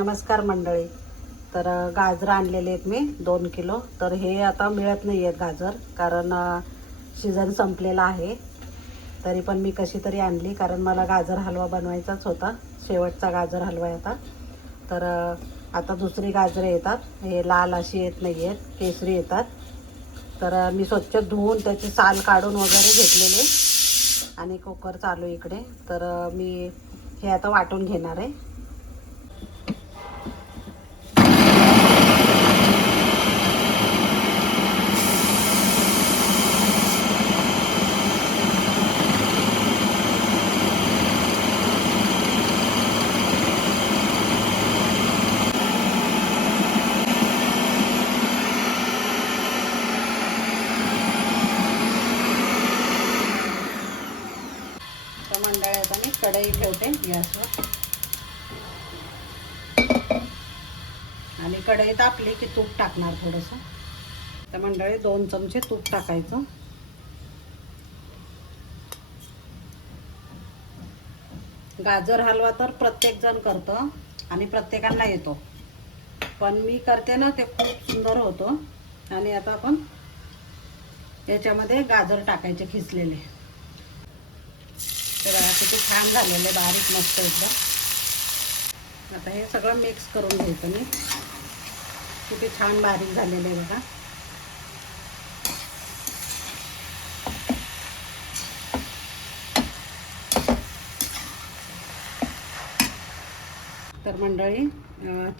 नमस्कार मंडळी. तर गाजर आणलेले आहेत मी 2 किलो. तर हे आता मिळत नाही आहेत गाजर, कारण सीझन संपलेला आहे. तरी पण मी कशी तरी आणली, कारण मला गाजर हलवा बनवायचाच होता. शेवटचा गाजर हलवा आहे आता. तर आता दुसरी गाजरे येतात. हे लाल अशी येत नाही आहेत, केसरी येतात. तर मी स्वच्छ धुवून त्याची साल काढून वगैरे घेतलेले आणि कुकर चालू इकडे. तर मी हे आता वाटून घेणार आहे. मंडळी आता मी कढई ठेवते गॅसवर आणि कढई तापली की तूप टाकणार थोडंसं. तर मंडळी 2 चमचे तूप टाकायचं. गाजर हलवा तर प्रत्येक जण करतं आणि प्रत्येकांना येतो, पण मी करते ना ते खूप सुंदर होतो. आणि आता आपण याच्यामध्ये गाजर टाकायचे खिसलेले. तर किती छान झालेले, बारीक मस्त एकदम. आता हे सगळं मिक्स करून घ्यायचं मी. किती छान बारीक झालेले बघा. तर मंडळी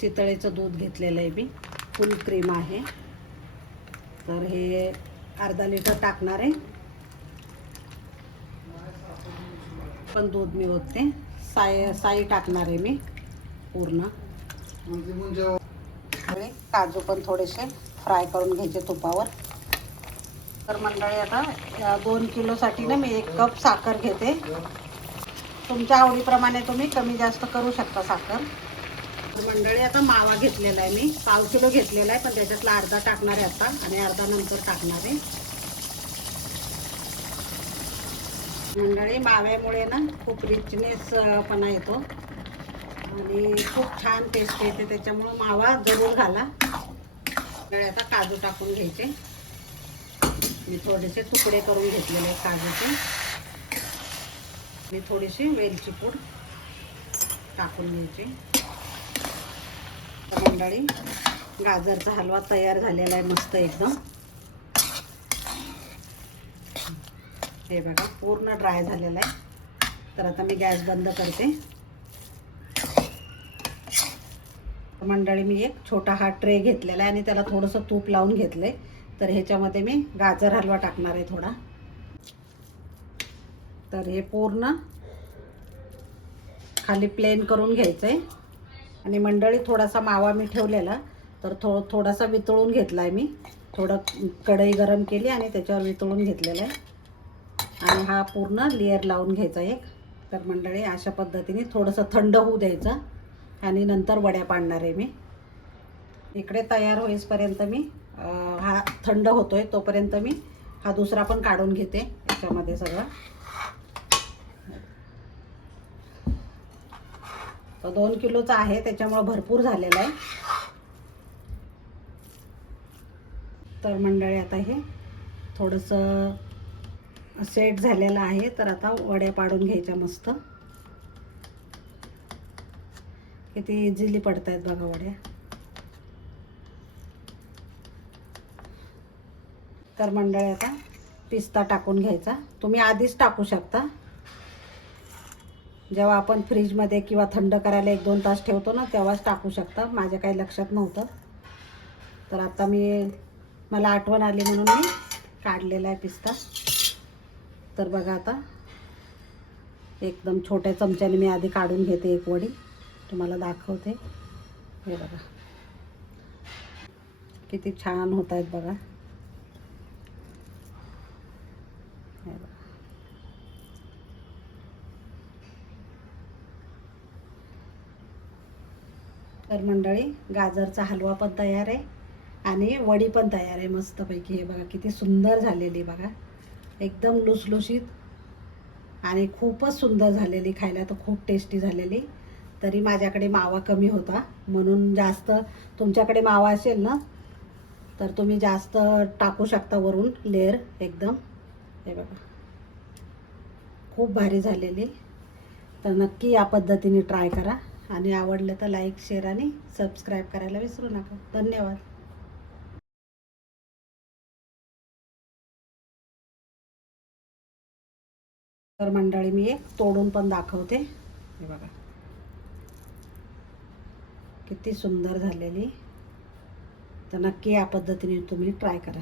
चितळेचं दूध घेतलेलं आहे मी, फुल क्रीम आहे. तर हे अर्धा लिटर टाकणार आहे. पण दूध मी ओतते. साई टाकणार आहे मी पूर्ण. काजू पण थोडेसे फ्राय करून घ्यायचे तुपावर. तर मंडळी आता 2 किलोसाठी ना मी 1 कप साखर घेते. तुमच्या आवडीप्रमाणे तुम्ही कमी जास्त करू शकता साखर. मंडळी आता मावा घेतलेला आहे मी, 1/2 किलो घेतलेला आहे, पण त्याच्यातला अर्धा टाकणार आहे आता आणि अर्धा नंतर टाकणार आहे. मंडळी माव्यामुळे ना खूप रिचनेस पणा येतो आणि खूप छान टेस्ट येते, त्याच्यामुळं मावा जरूर घाला. मंडळी आता काजू टाकून घ्यायचे. मी थोडेसे तुकडे करून घेतलेले आहेत काजूचे. मी थोडीशी वेलची पूड टाकून घ्यायची. मंडळी गाजरचा हलवा तयार झालेला आहे मस्त एकदम. हे बघा पूर्ण ड्राय झालेला आहे. तर आता मी गॅस बंद करते. मंडळी मी एक छोटा हा ट्रे घेतलेला आहे आणि त्याला थोडंसं तूप लावून घेतलंय. तर ह्याच्यामध्ये मी गाजर हलवा टाकणार आहे थोडा. तर हे पूर्ण खाली प्लेन करून घ्यायचं आहे. आणि मंडळी थोडासा मावा मी ठेवलेला, तर थोडासा वितळून घेतला आहे मी. थोडं कढई गरम केली आणि त्याच्यावर वितळून घेतलेलं आहे. आणि हा पूर्ण लेयर लावून घ्यायचा एक. तर मंडळी अशा पद्धतीने थोडंसं थंड होऊ द्यायचं आणि नंतर वड्या पाडणार आहे मी. इकडे तयार होईपर्यंत मी हा थंड होतोय तोपर्यंत मी हा दुसरा पण काढून घेते याच्यामध्ये सगळं. तो 2 किलोचा आहे, त्याच्यामुळे भरपूर झालेला आहे. तर मंडळी आता हे थोडंसं सेट झालेलं आहे. तर आता वड्या पाडून घ्यायच्या मस्त. किती इझिली पडत आहेत बघा वड्या. तर मंडळी आता पिस्ता टाकून घ्यायचा. तुम्ही आधीच टाकू शकता, जेव्हा आपण फ्रीजमध्ये किंवा थंड करायला 1-2 तास ठेवतो ना तेव्हाच टाकू शकता. माझ्या काही लक्षात नव्हतं, तर आता मला आठवण आली म्हणून मी काढलेला आहे पिस्ता. तर बघा आता एकदम छोट्या चमच्याने मी आधी काढून घेते एक वडी, तुम्हाला दाखवते. हे बघा किती छान होत आहेत बघा. हे बघा. तर मंडळी गाजरचा हलवा पण तयार आहे आणि वडी पण तयार आहे मस्तपैकी. हे बघा किती सुंदर झालेली बघा, एकदम लुसलुशीत आणि खूपच सुंदर झालेली. खायला तर खूप टेस्टी झालेली. तरी माझ्याकडे मावा कमी होता म्हणून जास्त, तुमच्याकडे मावा असेल ना तर तुम्ही जास्त टाकू शकता वरून लेअर एकदम. हे बघा खूप भारी झालेली. तर नक्की या पद्धतीने ट्राय करा आणि आवडलं तर लाईक शेअर आणि सबस्क्राईब करायला विसरू नका. धन्यवाद. तर मंडळी मी एक तोडून पण दाखवते. हे बघा किती सुंदर झालेली. तर नक्की या पद्धतीने तुम्ही ट्राय करा.